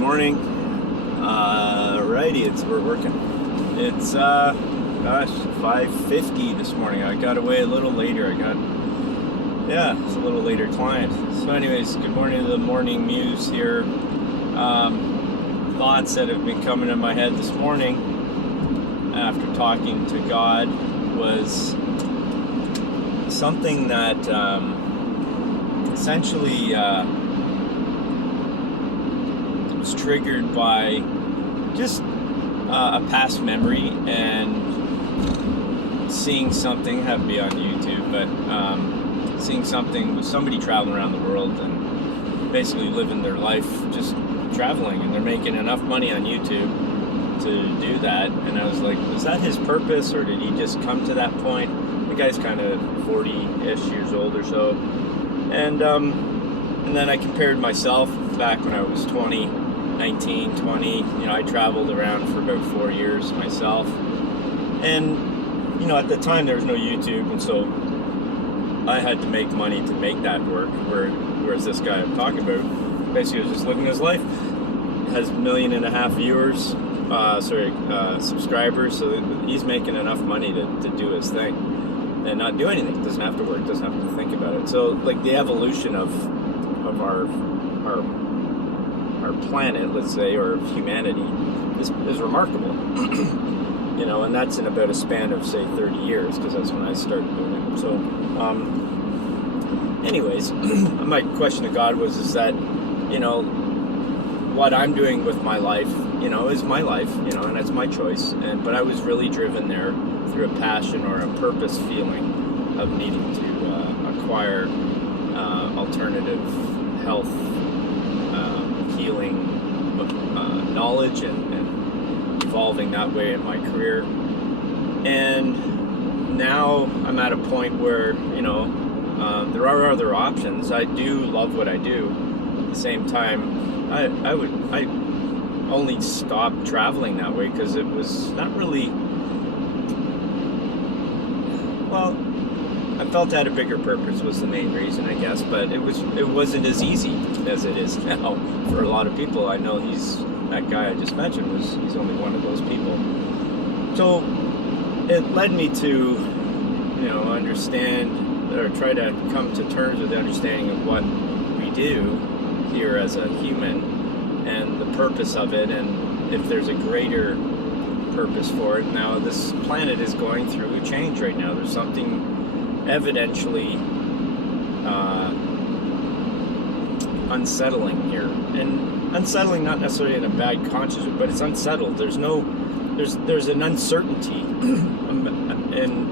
morning. Righty, we're working. It's 5:50 this morning. I got away a little later. It's a little later client. So anyways, good morning to the morning Muse here. Thoughts that have been coming in my head this morning after talking to God was something that essentially was triggered by just a past memory and seeing something, have to be on YouTube, but seeing something with somebody traveling around the world and basically living their life just traveling, and they're making enough money on YouTube to do that. And I was like, was that his purpose, or did he just come to that point? The guy's kind of 40-ish years old or so. And then I compared myself back when I was 19, 20. I traveled around for about 4 years myself. And, at the time there was no YouTube, and so I had to make money to make that work. Whereas this guy I'm talking about basically was just living his life. Has 1.5 million viewers, subscribers, so he's making enough money to do his thing and not do anything. Doesn't have to work, doesn't have to think about it. So like the evolution of our planet, let's say, or humanity is remarkable. And that's in about a span of say 30 years, because that's when I started doing it. So anyways, my question to God is that what I'm doing with my life, is my life, and it's my choice. But I was really driven there through a passion or a purpose feeling of needing to acquire alternative health, healing knowledge, and evolving that way in my career. And now I'm at a point where, there are other options. I do love what I do. At the same time, I only stopped traveling that way because it was not really, I felt it had a bigger purpose was the main reason, I guess, but it wasn't as easy as it is now for a lot of people. I know that guy I just mentioned he's only one of those people. So it led me to, understand, or try to come to terms with the understanding of what we do here as a human and the purpose of it, and if there's a greater purpose for it. Now this planet is going through a change right now. There's something evidently unsettling here, and unsettling not necessarily in a bad conscience, but it's unsettled. There's an uncertainty in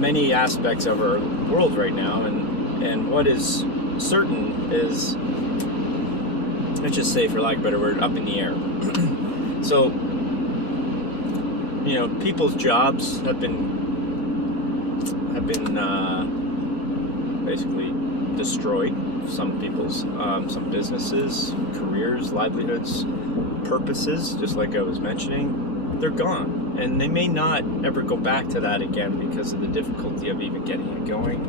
many aspects of our world right now, and what is certain is, let's just say, for lack of a better word, up in the air. So people's jobs have been basically destroyed. Some people's, some businesses, careers, livelihoods, purposes, just like I was mentioning, they're gone. And they may not ever go back to that again because of the difficulty of even getting it going.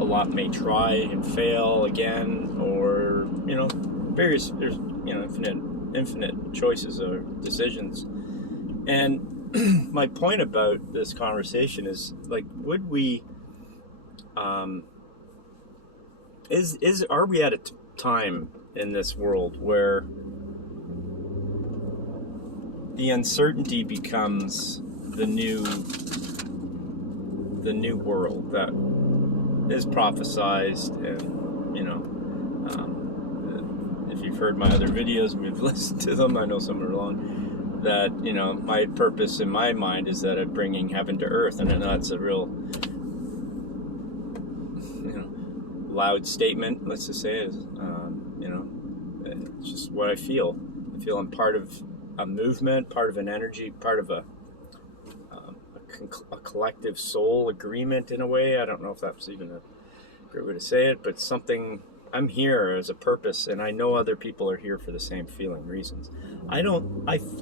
A lot may try and fail again, or, there's infinite choices or decisions. And my point about this conversation is, like, would we, are we at a time in this world where the uncertainty becomes the new world that is prophesized? And if you've heard my other videos and you've listened to them, I know some are long, that my purpose in my mind is that of bringing heaven to earth. And I know that's a real loud statement, let's just say. It's just what I feel. I feel I'm part of a movement, part of an energy, part of a collective soul agreement in a way. I don't know if that's even a great way to say it, but something. I'm here as a purpose, and I know other people are here for the same feeling reasons. I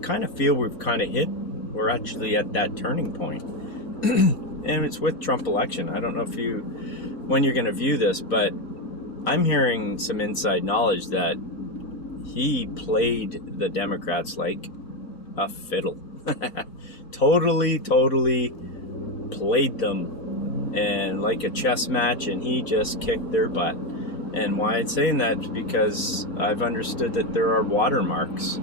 kind of feel we're actually at that turning point. And it's with Trump election. I don't know when you're going to view this, but I'm hearing some inside knowledge that he played the Democrats like a fiddle. Totally played them and like a chess match, and he just kicked their butt. And why I'm saying that is because I've understood that there are watermarks,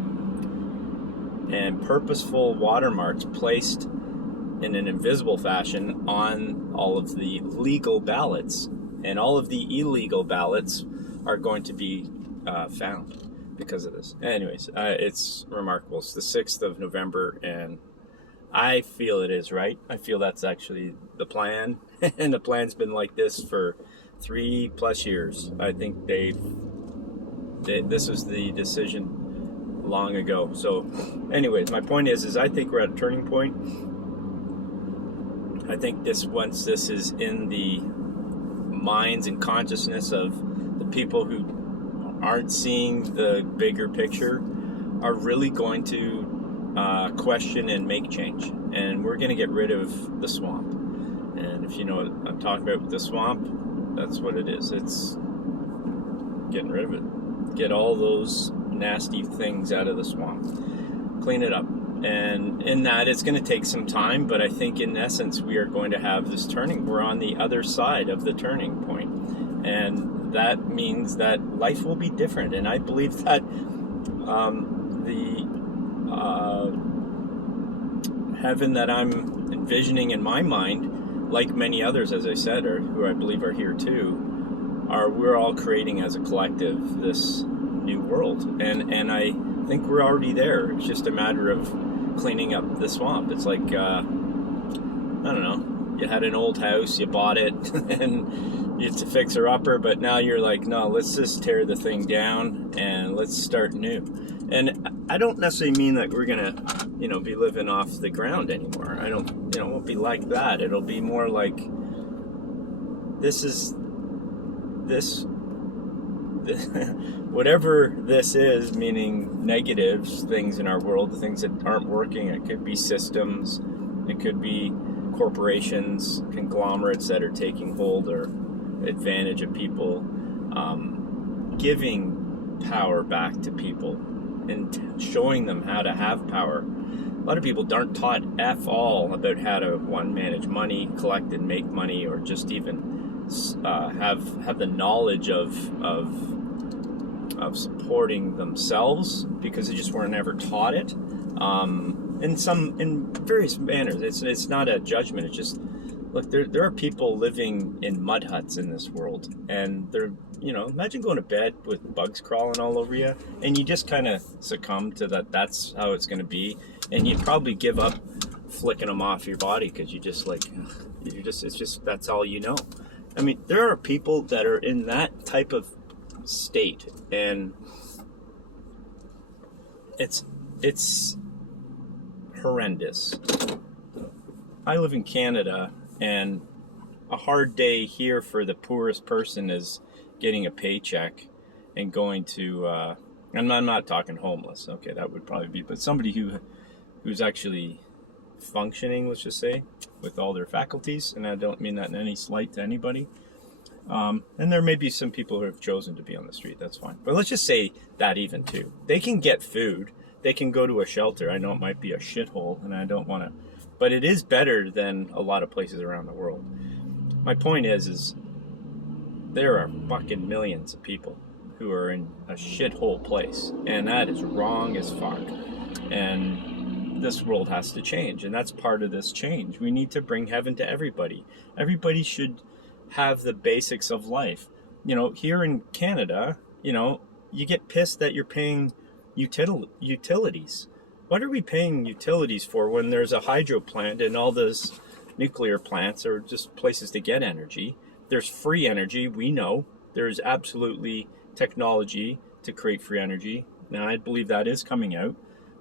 and purposeful watermarks placed in an invisible fashion on all of the legal ballots, and all of the illegal ballots are going to be found because of this. Anyways, it's remarkable. It's the 6th of November, and I feel it is right. I feel that's actually the plan, and the plan's been like this for 3+ years. I think this was the decision long ago. So anyways, my point is I think we're at a turning point. I think once this is in the minds and consciousness of the people who aren't seeing the bigger picture are really going to question and make change. And we're going to get rid of the swamp. And if you know what I'm talking about with the swamp, that's what it is. It's getting rid of it. Get all those nasty things out of the swamp. Clean it up. And in that, it's going to take some time, but I think in essence, we are going to have this turning. We're on the other side of the turning point. And that means that life will be different. And I believe that the heaven that I'm envisioning in my mind, like many others, as I said, or who I believe are here too, we're all creating as a collective this new world. And I think we're already there. It's just a matter of cleaning up the swamp. It's like, I don't know, you had an old house, you bought it, and it's a fixer-upper, but now you're like, no, let's just tear the thing down and let's start new. And I don't necessarily mean that we're gonna, be living off the ground anymore. I don't, it won't be like that. It'll be more like, whatever this is, meaning negatives, things in our world, the things that aren't working. It could be systems, it could be corporations, conglomerates that are taking hold or advantage of people, giving power back to people and showing them how to have power. A lot of people aren't taught F all about how to, one, manage money, collect and make money, or just even have the knowledge of supporting themselves, because they just weren't ever taught it. In various manners. It's not a judgment. It's just, look, there are people living in mud huts in this world, and they're, imagine going to bed with bugs crawling all over you, and you just kind of succumb to that. That's how it's going to be, and you'd probably give up flicking them off your body, because it's just that's all you know. I mean, there are people that are in that type of state, and it's horrendous. I live in Canada, and a hard day here for the poorest person is getting a paycheck and going to and I'm not talking homeless, okay, that would probably be, but somebody who's actually functioning, let's just say, with all their faculties, and I don't mean that in any slight to anybody. And there may be some people who have chosen to be on the street, that's fine. But let's just say that even too. They can get food, they can go to a shelter. I know it might be a shithole, and I don't want to, but it is better than a lot of places around the world. My point is there are fucking millions of people who are in a shithole place, and that is wrong as fuck. And this world has to change, and that's part of this change. We need to bring heaven to everybody. Everybody should have the basics of life. Here in Canada, you get pissed that you're paying utilities. What are we paying utilities for when there's a hydro plant and all those nuclear plants are just places to get energy? There's free energy, we know. There's absolutely technology to create free energy. Now, I believe that is coming out.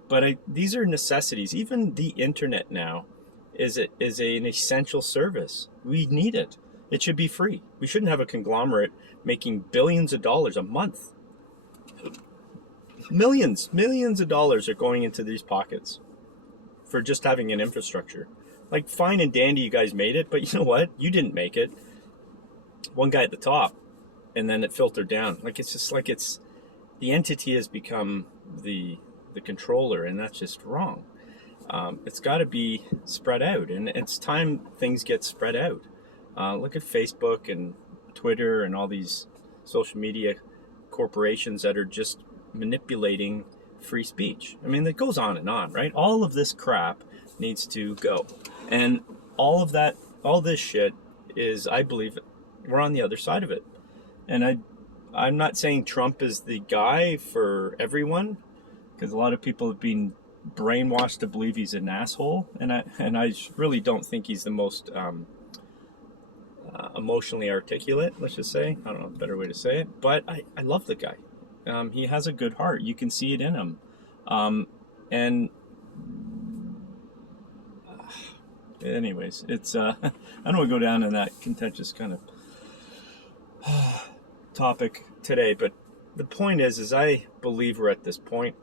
But these are necessities. Even the internet now is an essential service. We need it. It should be free. We shouldn't have a conglomerate making billions of dollars a month. Millions of dollars are going into these pockets for just having an infrastructure. Like, fine and dandy, you guys made it, but you know what? You didn't make it. One guy at the top, and then it filtered down. Like, it's just like the entity has become the controller, and that's just wrong. It's got to be spread out, and it's time things get spread out. Look at Facebook and Twitter and all these social media corporations that are just manipulating free speech. I mean, it goes on and on, right? All of this crap needs to go. And all of that, all this shit is, I believe, we're on the other side of it. And I'm not saying Trump is the guy for everyone, because a lot of people have been brainwashed to believe he's an asshole, and I really don't think he's the most emotionally articulate, let's just say. I don't know a better way to say it, but I love the guy. He has a good heart. You can see it in him. And anyways, it's I don't want to go down in that contentious kind of topic today, but the point is I believe we're at this point,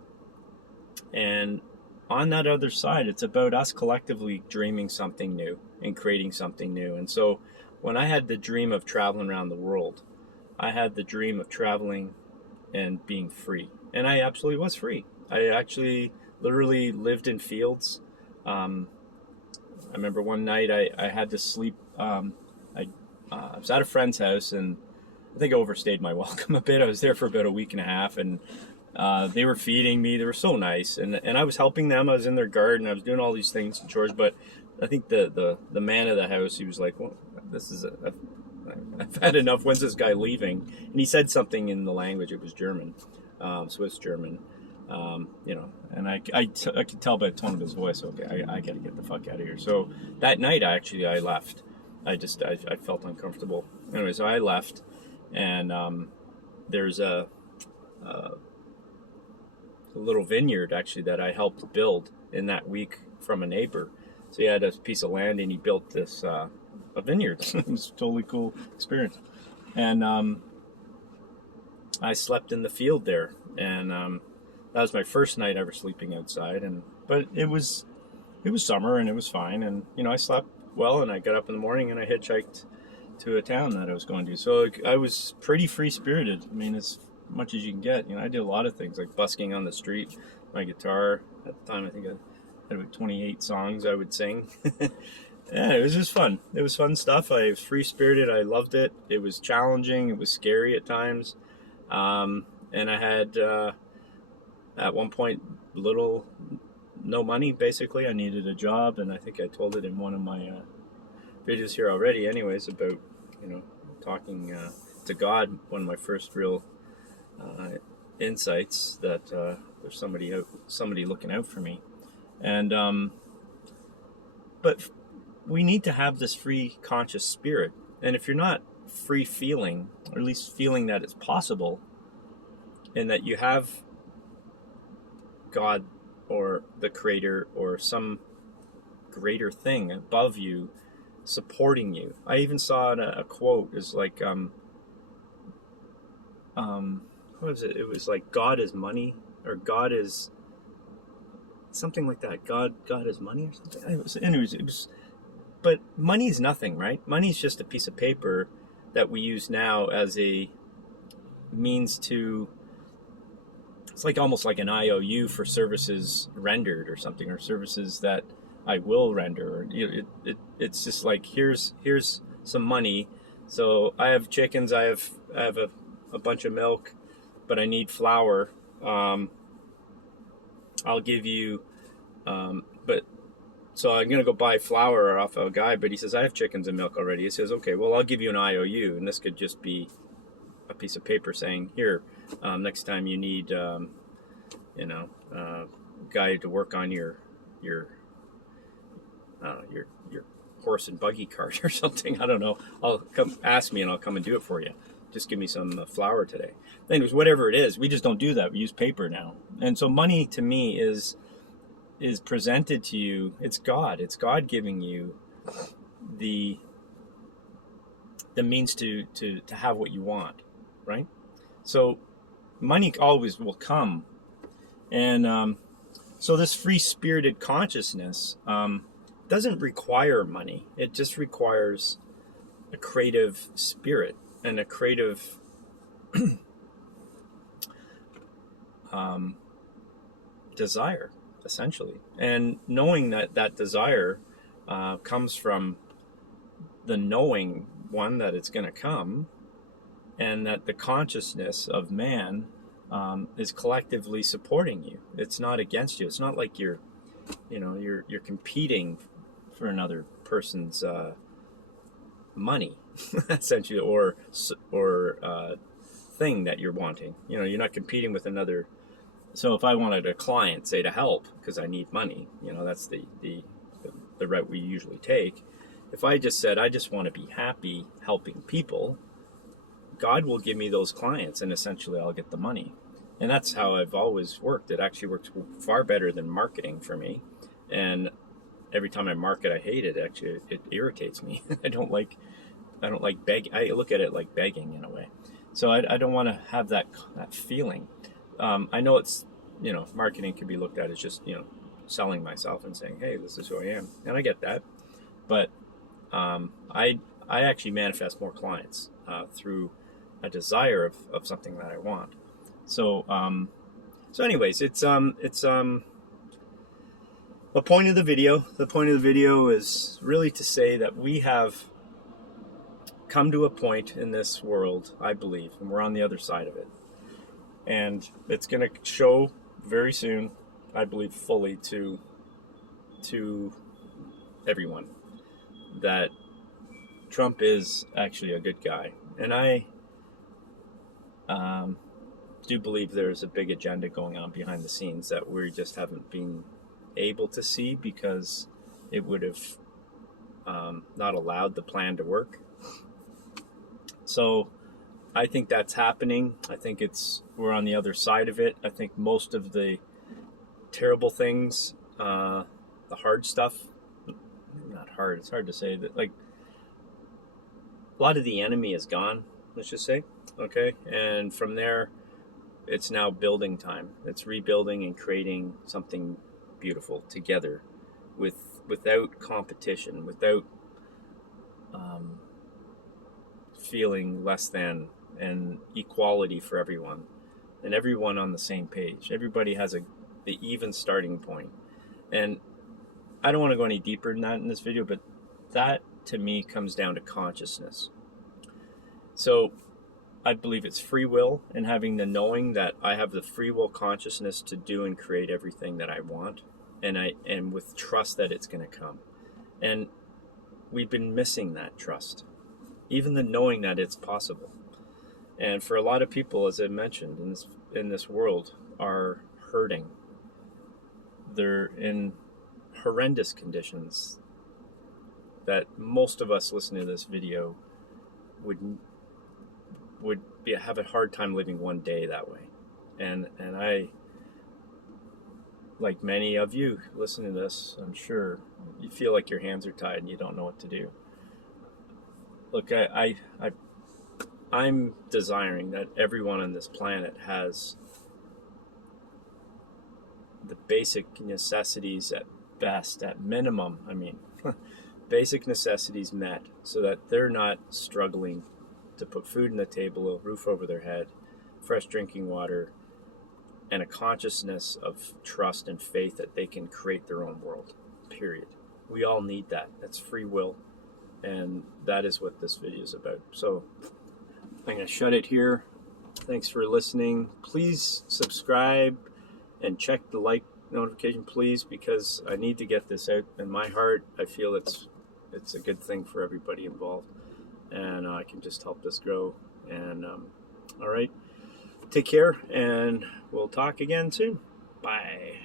and on that other side, it's about us collectively dreaming something new and creating something new. And so when I had the dream of traveling around the world, I had the dream of traveling and being free. And I absolutely was free. I actually literally lived in fields. I remember one night I had to sleep. I was at a friend's house, and I think I overstayed my welcome a bit. I was there for about a week and a half, and they were feeding me. They were so nice, and I was helping them. I was in their garden. I was doing all these things and chores. But I think the man of the house, he was like, "Well, this is I've had enough. When's this guy leaving?" And he said something in the language. It was German, Swiss German. And I could tell by the tone of his voice, okay, I got to get the fuck out of here. So that night, I left. I felt uncomfortable. Anyway, so I left, and there's a little vineyard actually that I helped build in that week from a neighbor. So he had a piece of land, and he built this a vineyard. It was a totally cool experience. And I slept in the field there, and that was my first night ever sleeping outside. But it was summer, and it was fine. And I slept well, and I got up in the morning, and I hitchhiked to a town that I was going to. So I was pretty free spirited. I mean, as much as you can get. I did a lot of things like busking on the street, my guitar. At the time, I think I had about 28 songs I would sing. Yeah, it was just fun. It was fun stuff. I was free spirited. I loved it. It was challenging. It was scary at times. And I had at one point no money. Basically, I needed a job, and I think I told it in one of my videos here already. Anyways, about talking to God. One of my first real insights that there's somebody looking out for me, and but we need to have this free conscious spirit. And if you're not free feeling, or at least feeling that it's possible, and that you have God or the Creator or some greater thing above you supporting you. I even saw a quote is like what was it? It was like God is money, or God is something like that. God is money or something. Anyways, it was. But money is nothing, right? Money is just a piece of paper that we use now as a means to. It's like almost like an IOU for services rendered or something, or services that I will render. Or, it's just like here's some money. So I have chickens. I have a bunch of milk, but I need flour. I'll give you, so I'm going to go buy flour off of a guy, but he says, I have chickens and milk already. He says, okay, well, I'll give you an IOU. And this could just be a piece of paper saying, here, next time you need, guy to work on your horse and buggy cart or something. I don't know. I'll come ask me and I'll come and do it for you. Just give me some flour today. Anyways, whatever it is, we just don't do that. We use paper now. And so money to me is presented to you. It's God. It's God giving you the means to have what you want, right? So money always will come. And so this free-spirited consciousness doesn't require money. It just requires a creative spirit and a creative desire, essentially. And knowing that desire comes from the knowing, one, that it's going to come, and that the consciousness of man is collectively supporting you. It's not against you. It's not like you're competing for another person's money, essentially, or thing that you're wanting. You're not competing with another. So if I wanted a client, say, to help because I need money, that's the route we usually take. If I just said, I just want to be happy helping people, God will give me those clients, and essentially I'll get the money. And that's how I've always worked. It actually works far better than marketing for me. And every time I market, I hate it. Actually, it irritates me. I don't like begging. I look at it like begging in a way. So I don't want to have that feeling. I know it's, marketing can be looked at as just, selling myself and saying, hey, this is who I am. And I get that. But I actually manifest more clients through a desire of something that I want. So anyways, it's the point of the video. The point of the video is really to say that we have come to a point in this world, I believe, and we're on the other side of it. And it's going to show very soon, I believe, fully to everyone that Trump is actually a good guy. And I do believe there's a big agenda going on behind the scenes that we just haven't been able to see because it would have not allowed the plan to work. So I think that's happening. I think we're on the other side of it. I think most of the terrible things, the hard stuff, not hard, it's hard to say, that like a lot of the enemy is gone, let's just say. Okay. And from there, it's now building time. It's rebuilding and creating something beautiful together without competition, without feeling less than, and equality for everyone, and everyone on the same page. Everybody has the even starting point. And I don't want to go any deeper than that in this video, but that to me comes down to consciousness. So I believe it's free will, and having the knowing that I have the free will consciousness to do and create everything that I want, and with trust that it's going to come. And we've been missing that trust, even the knowing that it's possible. And for a lot of people, as I mentioned, in this world, are hurting. They're in horrendous conditions that most of us listening to this video would have a hard time living one day that way. And I, like many of you listening to this, I'm sure you feel like your hands are tied and you don't know what to do. Look, I'm desiring that everyone on this planet has the basic necessities at best, at minimum, basic necessities met, so that they're not struggling to put food on the table, a roof over their head, fresh drinking water, and a consciousness of trust and faith that they can create their own world, period. We all need that. That's free will. And that is what this video is about. So I'm going to shut it here. Thanks for listening. Please subscribe and check the like notification, please, because I need to get this out. In my heart, I feel it's a good thing for everybody involved. And I can just help this grow. And all right. Take care, and we'll talk again soon. Bye.